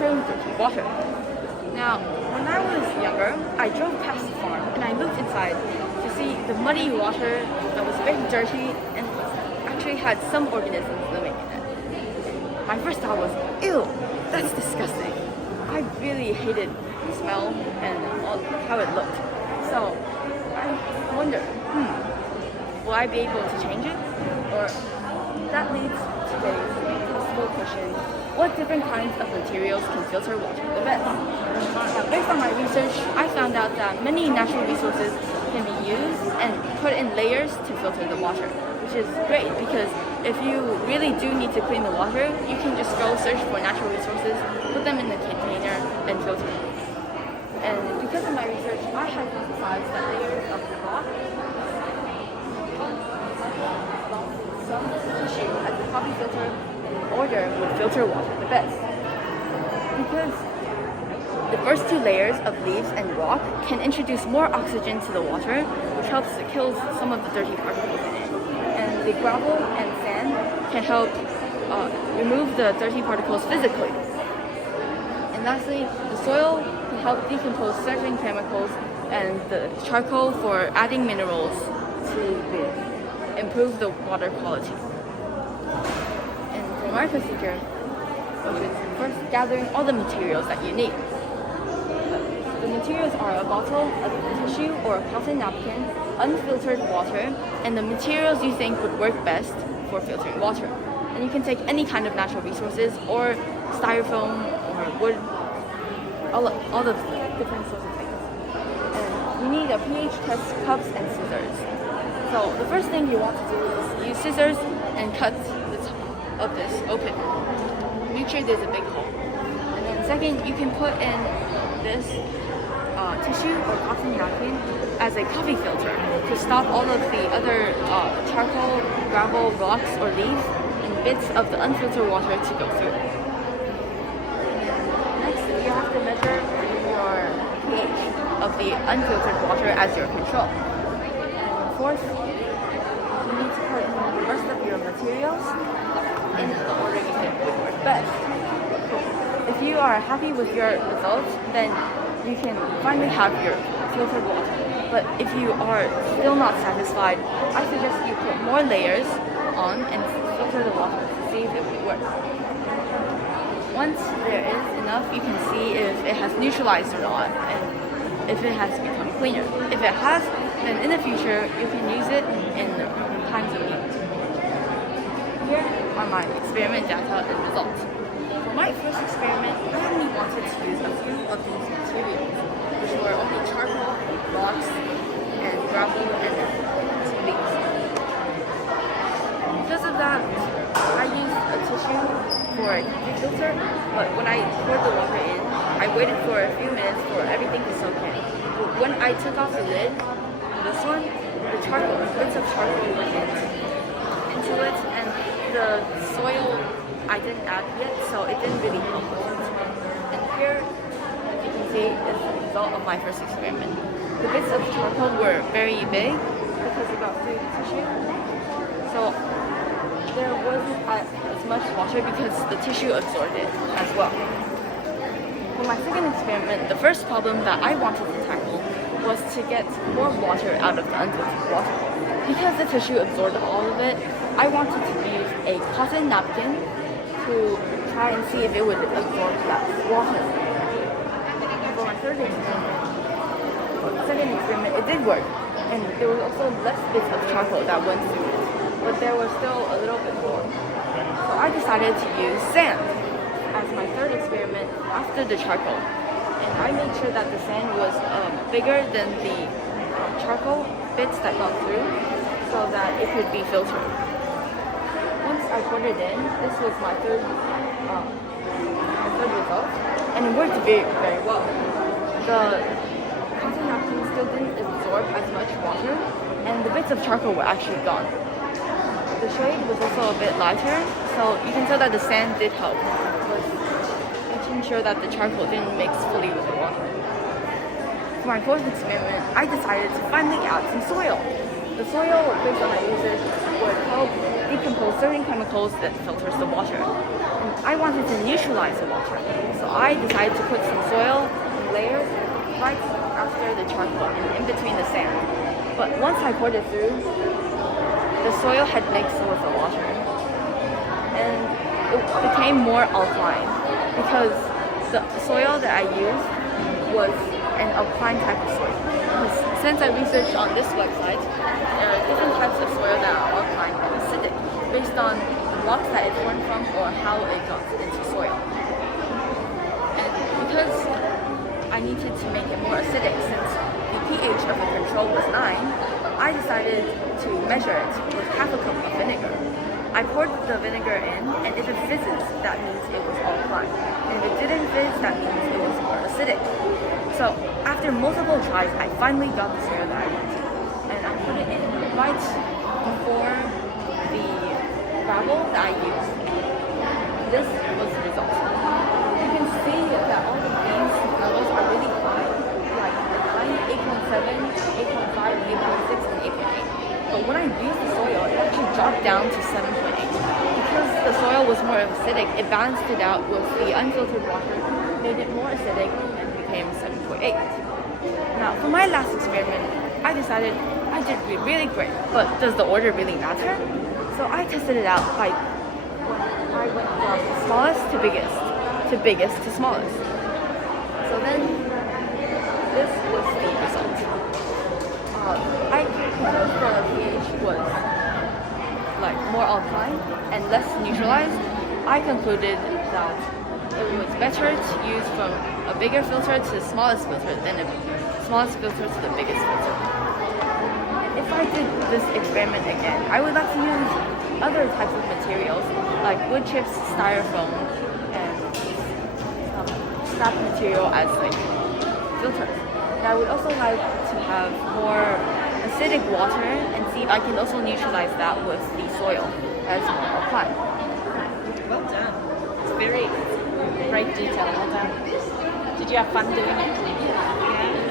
filtering dirty water. Now, when I was younger, I drove past the farm and I looked inside to see the muddy water that was very dirty and actually had some organisms living in it. My first thought was, ew, that's disgusting. I really hated the smell and how it looked. So I wondered, will I be able to change it? Or that leads to today's possible question: what different kinds of materials can filter water the best? Now, based on my research, I found out that many natural resources can be used and put in layers to filter the water, which is great because if you really do need to clean the water, you can just go search for natural resources, put them in the container, and filter them. And because of my research, I hypothesized that layers of rock, some tissue as a coffee filter in order would filter water the best. Because the first two layers of leaves and rock can introduce more oxygen to the water, which helps to kill some of the dirty particles in it. And the gravel and sand can help remove the dirty particles physically. And lastly, the soil can help decompose certain chemicals, and the charcoal for adding minerals to improve the water quality. And for my procedure, which is first gathering all the materials that you need. The materials are a bottle, a tissue, or a cotton napkin, unfiltered water, and the materials you think would work best for filtering water. And you can take any kind of natural resources, or styrofoam, or wood, all of different sorts of things. And you need a pH test, cups, and scissors. So the first thing you want to do is use scissors and cut the top of this open. Make sure there's a big hole. And then second, you can put in this tissue or cotton napkin as a coffee filter to stop all of the other charcoal, gravel, rocks, or leaves and bits of the unfiltered water to go through. Next, you have to measure your pH of the unfiltered water as your control. And fourth, you need to put the rest of your materials in the order you think would work best. If you are happy with your results, then you can finally have your filtered water. But if you are still not satisfied, I suggest you put more layers on and filter the water to see if it would work. Once there is enough, you can see if it has neutralized or not, and if it has become cleaner. If it has, then in the future you can use it in times of need. Here are my experiment data and results. For my first experiment, I only wanted to use a few of these materials, which were only charcoal, rocks, and gravel, and some leaves. Because of that, I used a tissue for a coffee filter, but when I poured the water in, I waited for a few minutes for everything to soak in. But when I took off the lid, this one, the bits of charcoal went into it, and the soil I didn't add yet, so it didn't really help. And here, as you can see, is the result of my first experiment. The bits of charcoal were very big because it got through the tissue. So there wasn't as much water because the tissue absorbed it as well. For my second experiment, the first problem that I wanted to tackle was to get more water out of the unfiltered water. Because the tissue absorbed all of it, I wanted to use a cotton napkin to try and see if it would absorb that water. For my second experiment, it did work, and there was also less bits of charcoal that went through it, but there was still a little bit more. So I decided to use sand as my third experiment after the charcoal, and I made sure that the sand was bigger than the charcoal bits that got through, so that it could be filtered. Once I put it in, this was my third result, and it worked very, very well. The cotton napkin still didn't absorb as much water, and the bits of charcoal were actually gone. The shade was also a bit lighter, so you can tell that the sand did help with making sure that the charcoal didn't mix fully with the water. For my fourth experiment, I decided to finally add some soil. The soil, based on my research, would help decompose certain chemicals that filters the water. And I wanted to neutralize the water, so I decided to put some soil in layers right after the charcoal and in between the sand. But once I poured it through, the soil had mixed with the water, and it became more alkaline because the soil that I used was an alkaline type of soil. Because since I researched on this website, there are different types of soil that are alkaline and acidic based on the rocks that it formed from or how it got into soil. And because I needed to make it more acidic since the pH of the control was 9, I decided to measure it with half a cup of vinegar. I poured the vinegar in, and if it fizzes, that means it was alkaline. And if it didn't fizz, that means it was more acidic. So after multiple tries, I finally got the soil that I wanted. And I put it in right before the gravel that I used. This was the result. You can see that all of these levels are really high, like 9, 8.7, 8.5, 8.6, and 8.8. But when I used the soil, it actually dropped down to 7.8. Because the soil was more acidic, it balanced it out with the unfiltered water, made it more acidic, and became 7.8. Now, for my last experiment, I decided I did really great, but does the order really matter? So I tested it out by I went from smallest to biggest to smallest. So then, this was the result. Because the pH was like more alkaline and less neutralized, I concluded that it was better to use from a bigger filter to the smallest filter than the smallest filter to the biggest filter. And if I did this experiment again, I would like to use other types of materials like wood chips, styrofoam, and scrap material as like filters. And I would also like to have more acidic water and see if I can also neutralize that with the soil as more alkaline. Well done. It's very great detail. Well done. Did you have fun doing it? Yeah.